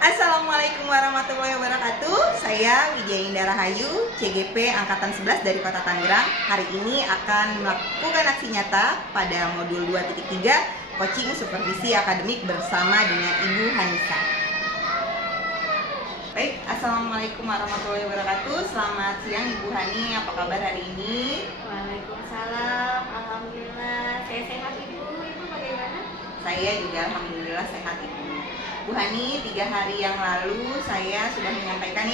Assalamualaikum warahmatullahi wabarakatuh. Saya Wijaya Indah Rahayu, CGP Angkatan 11 dari Kota Tangerang. Hari ini akan melakukan aksi nyata pada modul 2.3 Coaching Supervisi Akademik bersama dengan Ibu Hanisa. Baik, Assalamualaikum warahmatullahi wabarakatuh. Selamat siang Ibu Hani, apa kabar hari ini? Waalaikumsalam, alhamdulillah saya sehat Ibu. Ibu bagaimana? Saya juga alhamdulillah sehat Ibu. Bu Hani, 3 hari yang lalu saya sudah menyampaikan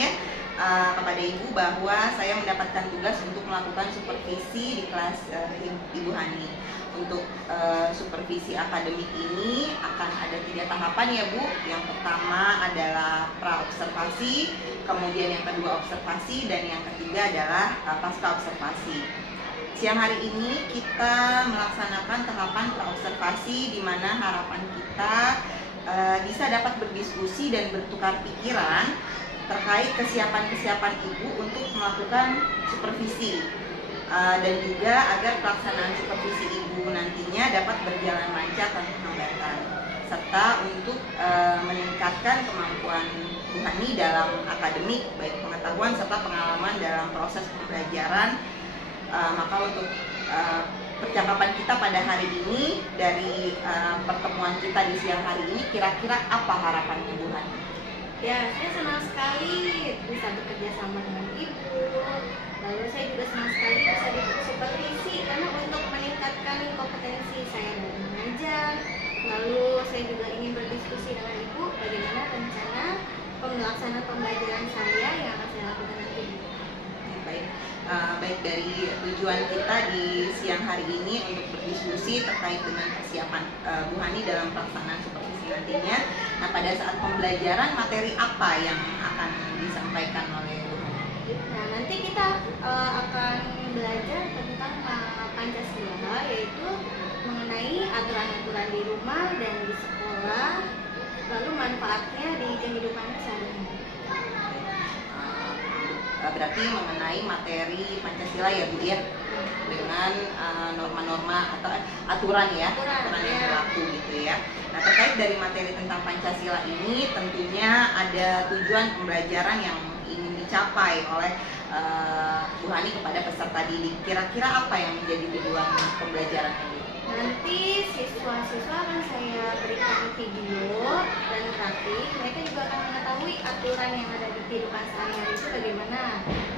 kepada Ibu bahwa saya mendapatkan tugas untuk melakukan supervisi di kelas Ibu Hani. Untuk supervisi akademik ini akan ada 3 tahapan ya Bu. Yang pertama adalah pra-observasi, kemudian yang kedua observasi, dan yang ketiga adalah pasca observasi. Siang hari ini kita melaksanakan tahapan pra-observasi, di mana harapan kita bisa dapat berdiskusi dan bertukar pikiran terkait kesiapan-kesiapan Ibu untuk melakukan supervisi, dan juga agar pelaksanaan supervisi Ibu nantinya dapat berjalan lancar tanpa hambatan, serta untuk meningkatkan kemampuan Bu Hani dalam akademik, baik pengetahuan serta pengalaman dalam proses pembelajaran. Maka untuk percakapan kita pada hari ini, dari pertemuan kita di siang hari ini, kira-kira apa harapannya Bu Hani? Ya, saya senang sekali bisa bekerja sama dengan Ibu. Lalu saya juga senang sekali bisa supervisi karena untuk meningkatkan kompetensi saya dalam mengajar. Lalu saya juga ingin berdiskusi dengan Ibu bagaimana rencana pelaksanaan pembelajaran saya yang akan saya lakukan nanti. Baik, dari tujuan kita di siang hari ini untuk berdiskusi terkait dengan persiapan Bu Hani dalam pelaksanaan supervisi nantinya. Nah, pada saat pembelajaran, materi apa yang akan disampaikan oleh Bu Hani? Nah, nanti kita akan belajar tentang Pancasila, yaitu mengenai aturan-aturan di rumah dan di sekolah, lalu manfaatnya di kehidupan sehari-hari. Berarti mengenai materi Pancasila ya Bu ya, dengan norma-norma atau aturan yang berlaku gitu ya. Nah, terkait dari materi tentang Pancasila ini, tentunya ada tujuan pembelajaran yang ingin dicapai oleh Bu Hani kepada peserta didik. Kira-kira apa yang menjadi tujuan pembelajaran ini? Nanti siswa-siswa akan saya berikan video dan grafik. Mereka juga akan mengetahui aturan yang ada di kehidupan sehari-hari itu bagaimana.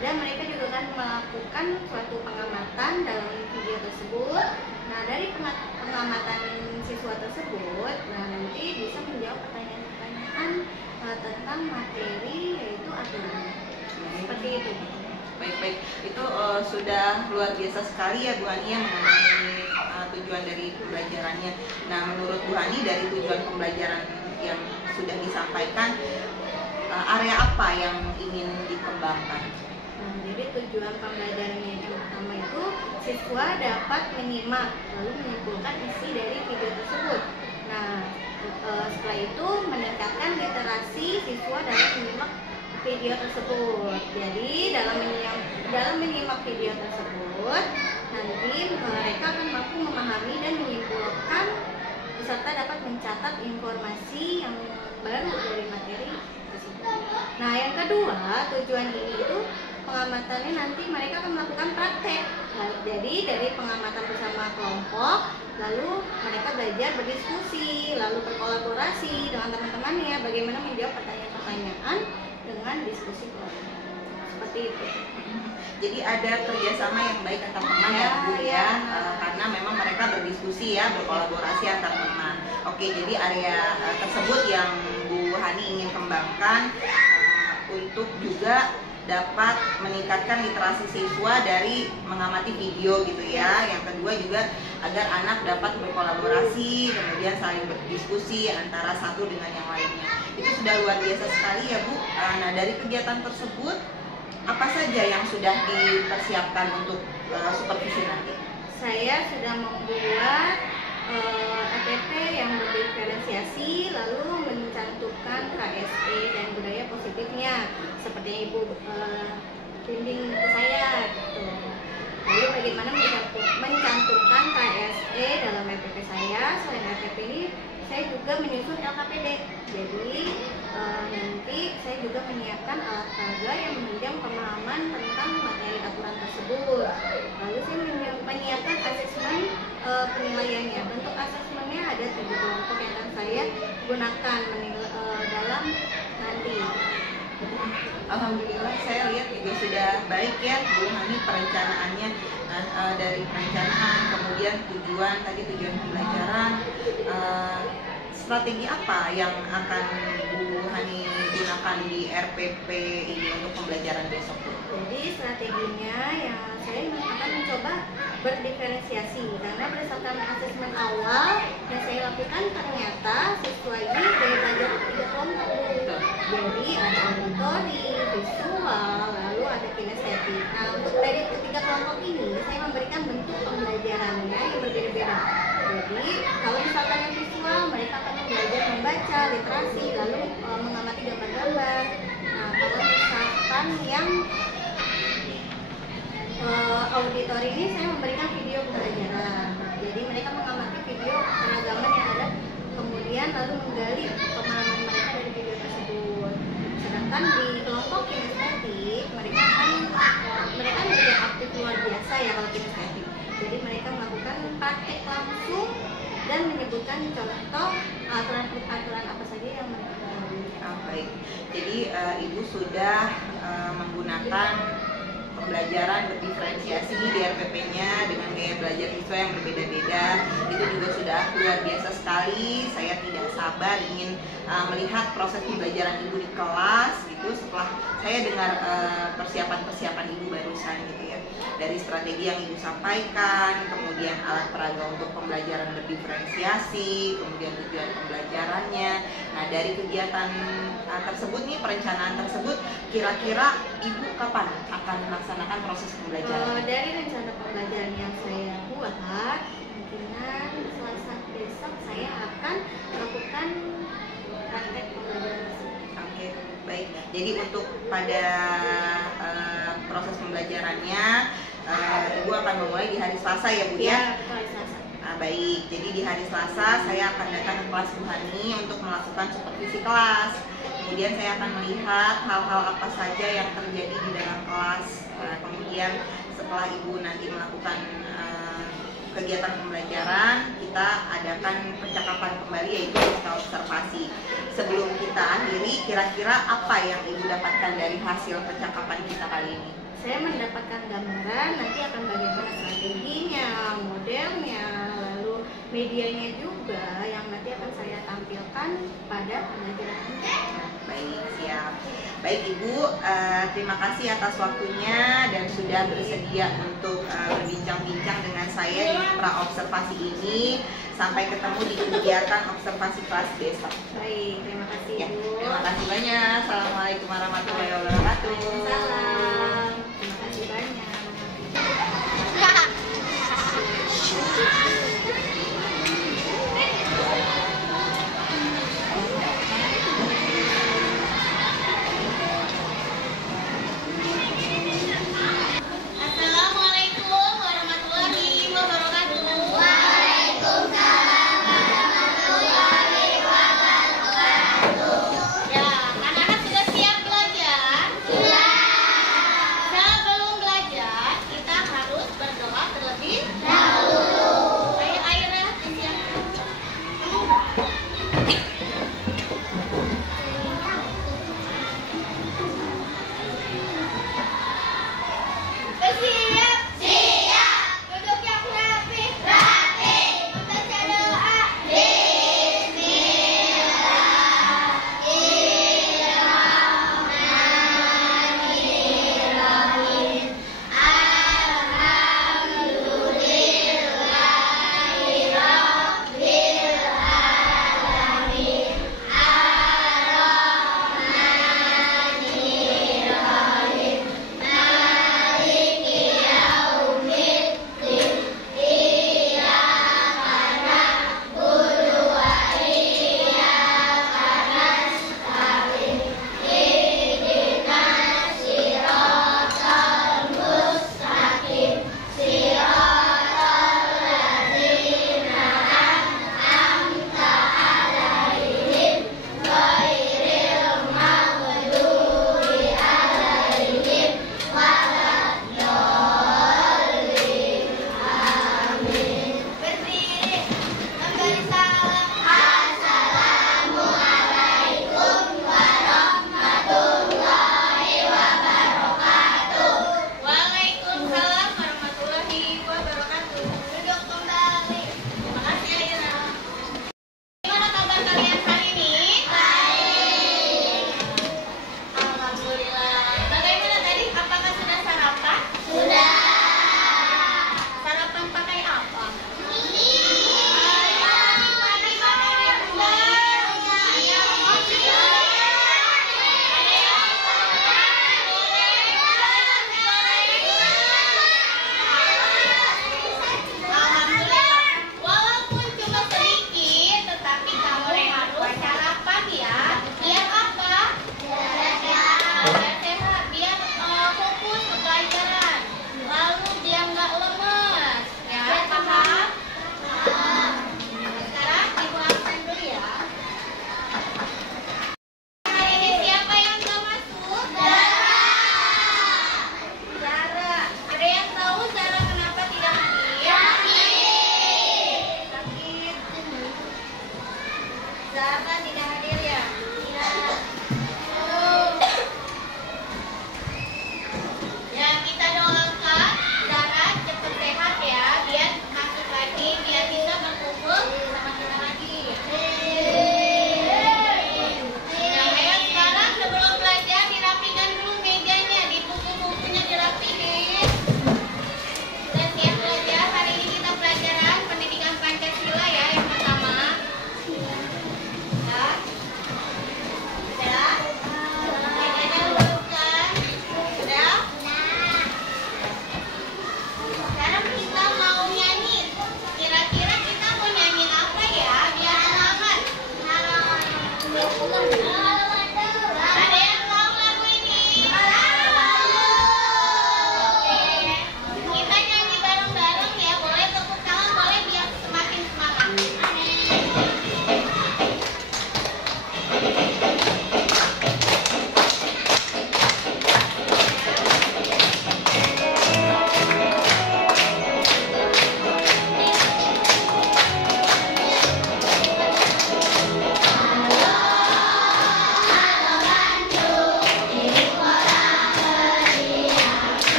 Dan mereka juga akan melakukan suatu pengamatan dalam video tersebut. Nah, dari pengamatan siswa tersebut, nanti bisa menjawab pertanyaan-pertanyaan tentang materi, yaitu aturan. Seperti itu. Baik, itu sudah luar biasa sekali ya Bu Hani mengenai tujuan dari pembelajarannya. Nah, menurut Bu Hani, dari tujuan pembelajaran yang sudah disampaikan, area apa yang ingin dikembangkan? Nah, jadi tujuan pembelajaran yang pertama itu siswa dapat menyimak lalu menyimpulkan isi dari video tersebut. Nah, setelah itu meningkatkan literasi siswa dalam menyimak video tersebut. Jadi dalam menyimak video tersebut, nanti mereka akan mampu memahami dan menyimpulkan serta dapat mencatat informasi yang baru dari materi tersebut. Nah, yang kedua, tujuan ini itu pengamatannya nanti mereka akan melakukan praktek. Nah, jadi dari pengamatan bersama kelompok, lalu mereka belajar berdiskusi, lalu berkolaborasi dengan teman-temannya, bagaimana menjawab pertanyaan-pertanyaan dengan diskusi kelompok. Seperti itu. Jadi ada kerjasama yang baik antar teman ya Bu ya, karena memang mereka berdiskusi ya, berkolaborasi antar teman. Oke, jadi area tersebut yang Bu Hani ingin kembangkan untuk juga dapat meningkatkan literasi siswa dari mengamati video gitu ya. Yang kedua juga agar anak dapat berkolaborasi, kemudian saling berdiskusi antara satu dengan yang lainnya. Itu sudah luar biasa sekali ya Bu. Nah, dari kegiatan tersebut, apa saja yang sudah dipersiapkan untuk supervisi nanti? Saya sudah membuat APP yang berdiferensiasi, lalu mencantumkan KSE dan budaya positifnya, seperti yang Ibu bimbing ke saya gitu. Lalu bagaimana mencantumkan KSE dalam APP saya. Selain APP ini, saya juga menyusun LKPD. Jadi tersebut. Lalu saya menyiapkan asesmen penilaiannya. Bentuk asesmennya ada 3 kelompok yang akan saya gunakan dalam nanti. Alhamdulillah saya lihat juga sudah baik ya Bu Hani perencanaannya, dari perencanaan, kemudian tujuan pembelajaran, strategi apa yang akan Bu Hani gunakan di RPP ini untuk pembelajaran besok Bu? Jadi strateginya ya saya akan mencoba berdiferensiasi karena berdasarkan asesmen awal yang saya lakukan ternyata sesuai gaya belajar 3 kelompok. Jadi ada auditori, visual, lalu ada kinestetik. Nah untuk dari ketiga kelompok ini saya memberikan bentuk pembelajarannya yang berbeda-beda. Jadi kalau misalkan yang visual mereka akan belajar membaca, literasi, lalu mengamati gambar-gambar. Nah kalau misalkan yang auditori ini saya memberikan video pembelajaran. Jadi mereka mengamati video keragaman yang ada, kemudian lalu menggali pemahaman mereka dari video tersebut. Sedangkan di kelompok kinestetik mereka juga aktif luar biasa ya kalau kinestetik. Jadi mereka melakukan praktik langsung dan menyebutkan contoh aturan apa saja yang mereka ketahui. Baik. Jadi Ibu sudah menggunakan pembelajaran berdiferensiasi di RPP-nya dengan gaya belajar siswa yang berbeda-beda. Itu juga sudah luar biasa sekali. Saya tidak sabar ingin melihat proses pembelajaran Ibu di kelas gitu setelah saya dengar persiapan-persiapan Ibu barusan gitu ya. Dari strategi yang Ibu sampaikan, kemudian alat peraga untuk pembelajaran berdiferensiasi, kemudian tujuan pembelajarannya. Nah, dari kegiatan tersebut nih, perencanaan tersebut, kira-kira Ibu kapan akan melaksanakan proses pembelajaran? Dari rencana pembelajaran yang saya buat, kemungkinan Selasa besok saya akan melakukan praktek pembelajaran tersebut. Oke, baik. Jadi untuk pada proses pembelajarannya, Ibu akan memulai di hari Selasa ya Bu ya? Ya, hari Selasa. Baik, jadi di hari Selasa saya akan datang ke kelas Bu Hani untuk melakukan supervisi kelas. Kemudian saya akan melihat hal-hal apa saja yang terjadi di dalam kelas. Kemudian setelah Ibu nanti melakukan kegiatan pembelajaran, kita adakan percakapan kembali, yaitu kita observasi. Sebelum kita akhiri, kira-kira apa yang Ibu dapatkan dari hasil percakapan kita kali ini? Saya mendapatkan gambaran nanti akan bagaimana strateginya, modelnya, lalu medianya juga yang nanti akan saya tampilkan pada pembelajaran ini. Baik, siap. Baik Ibu, terima kasih atas waktunya dan sudah bersedia untuk berbincang-bincang dengan saya di pra-observasi ini. Sampai ketemu di kegiatan observasi kelas besok. Baik, terima kasih Ya, Ibu. terima kasih banyak. Assalamualaikum warahmatullahi wabarakatuh. Waalaikumsalam. Terima kasih banyak. Assalamualaikum warahmatullahi wabarakatuh. Waalaikumsalam warahmatullahi wabarakatuh. Ya, anak-anak sudah siap belajar?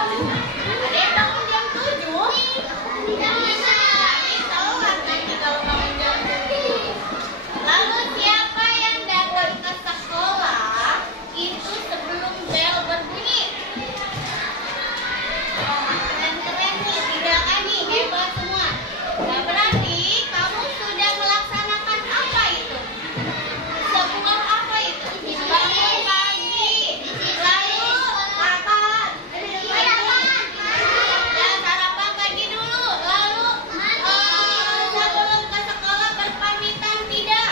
Ada yang bangun jam 7? Nanti telat nanti kalau bangun jam 7. Lalu siapa yang datang ke sekolah itu sebelum bel berbunyi? Keren-keren nih, tidak kan nih, hebat semua. Nah, berarti kamu sudah melaksanakan apa itu? Sebuah apa itu? Bangun pagi, lalu makan, dan sarapan pagi dulu, lalu sebelum ke sekolah berpamitan tidak?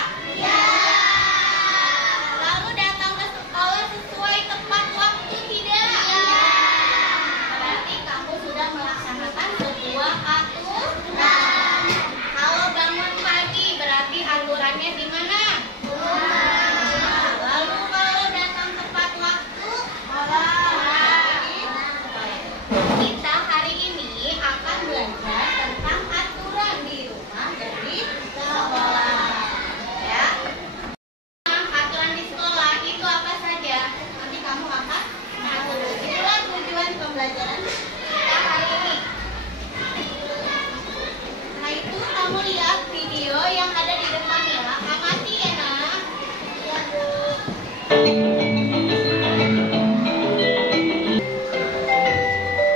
Lalu datang ke sekolah sesuai tepat waktu tidak? Berarti kamu sudah melaksanakan sebuah aturan. Kalau bangun pagi berarti aturannya di mana? Lalu kalau datang tepat waktu, kita hari ini akan belajar tentang aturan di rumah dan di sekolah. Ya. Aturan di sekolah itu apa saja? Nanti kamu akan tahu. Itulah tujuan pembelajaran kita hari ini. Nah, itu kamu lihat video yang ada di depan ya. Amati ya, nak. Iya, Bu.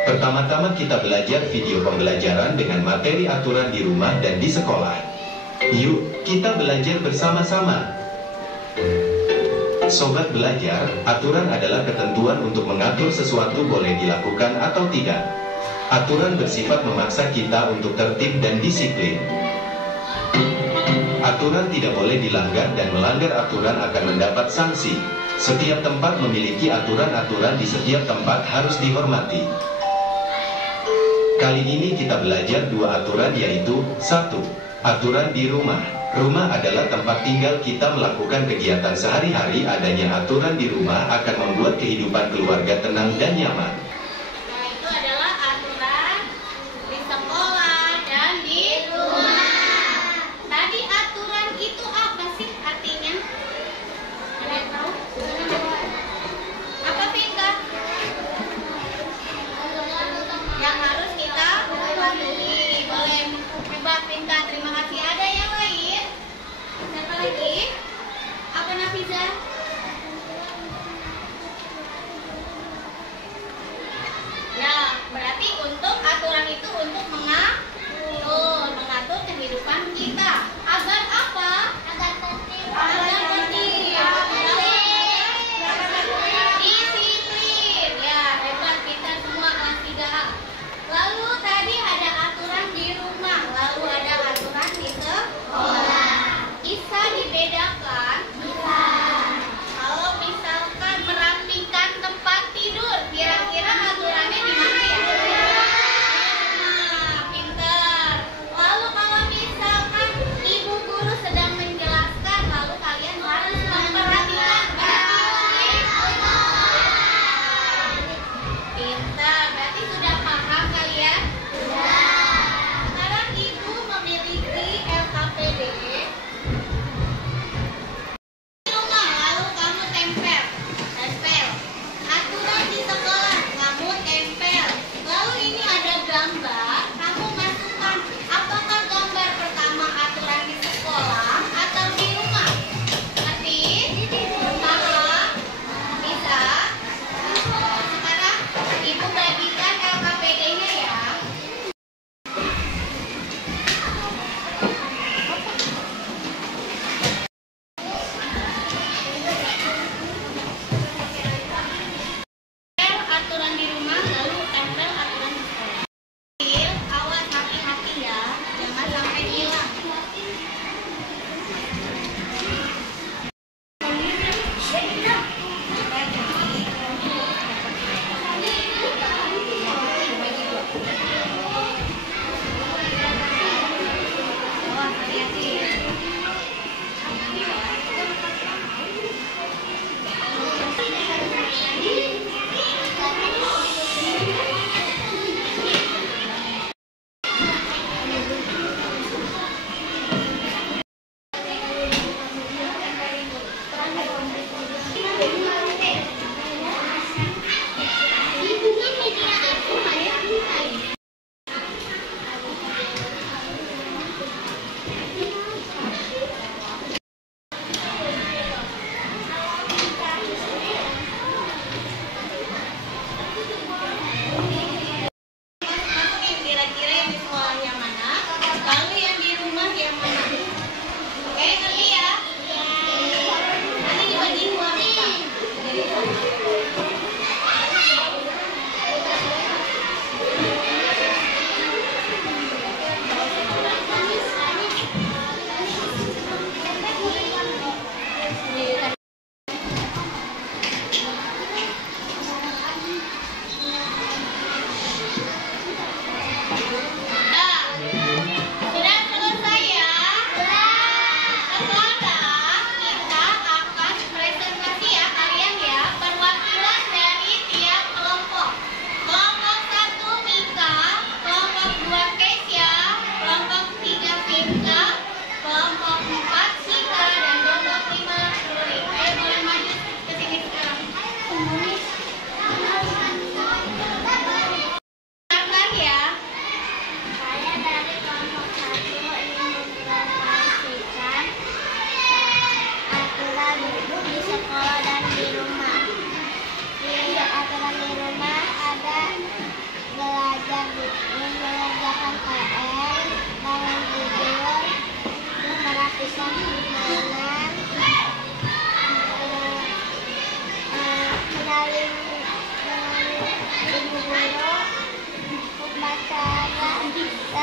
Pertama-tama kita belajar video pembelajaran dengan materi aturan di rumah dan di sekolah. Yuk, kita belajar bersama-sama. Sobat belajar, aturan adalah ketentuan untuk mengatur sesuatu boleh dilakukan atau tidak. Aturan bersifat memaksa kita untuk tertib dan disiplin. Aturan tidak boleh dilanggar dan melanggar aturan akan mendapat sanksi. Setiap tempat memiliki aturan-aturan di setiap tempat harus dihormati. Kali ini kita belajar dua aturan yaitu 1. Aturan di rumah. Rumah adalah tempat tinggal kita melakukan kegiatan sehari-hari. Adanya aturan di rumah akan membuat kehidupan keluarga tenang dan nyaman. Nah, itu adalah aturan di sekolah dan di rumah. Tadi aturan itu apa sih artinya? Ada yang tahu? Apa, Pinka? Yang harus kita patuhi. Boleh coba, Pinka. Terima kasih. Ada yang lain? Siapa lagi? Apa, Nafiza? Ya, berarti untuk aturan itu untuk mengatur kehidupan kita. Agar apa? Agar tertib. Disiplin. Ya, hebat, pintar semua kelas 3A. Lalu tadi ada aturan di rumah, lalu ada aturan di sekolah. Bisa dibedakan? Bisa. Kalau misalkan merapikan tempat tidur, kira-kira aturannya di mana ya? Nah,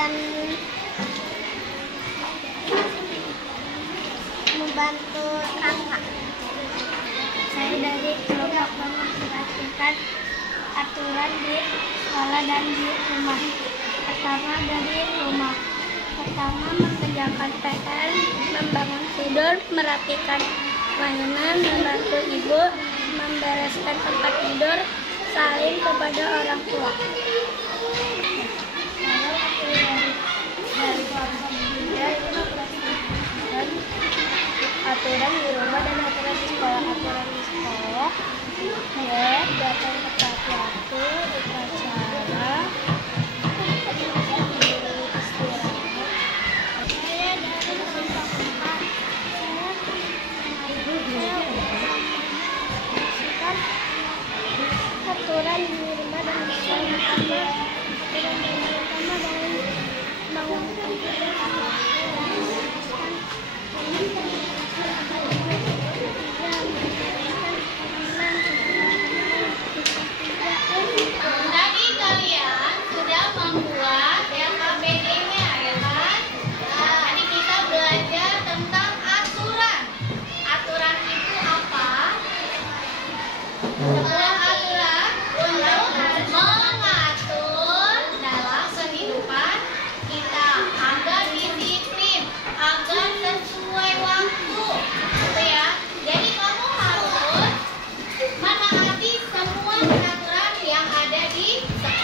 dan membantu kakak. Saya dari kelompok memperhatikan aturan di sekolah dan di rumah. Pertama dari rumah. Pertama mengerjakan PR, membangun tidur, merapikan mainan, membantu ibu, membereskan tempat tidur, saling kepada orang tua. Dari keluarga berbeda itu memperhatikan aturan di rumah dan aturan di sekolah. Aturan di sekolah ya datang tepat waktu, upacara, istirahat. Saya dari kelompok 4. Aturan di rumah dan di sekolah. Aturan di rumah dengan bangunkan tidur Tadi kalian sudah membuat LKPD-nya, ya kan? Nah, tadi kita belajar tentang aturan. Aturan itu apa? Sebuah aturan untuk mengatur dalam kehidupan kita agar disiplin, agar sesuai waktu, gitu ya. Jadi kamu harus menaati semua peraturan yang ada di sekolah.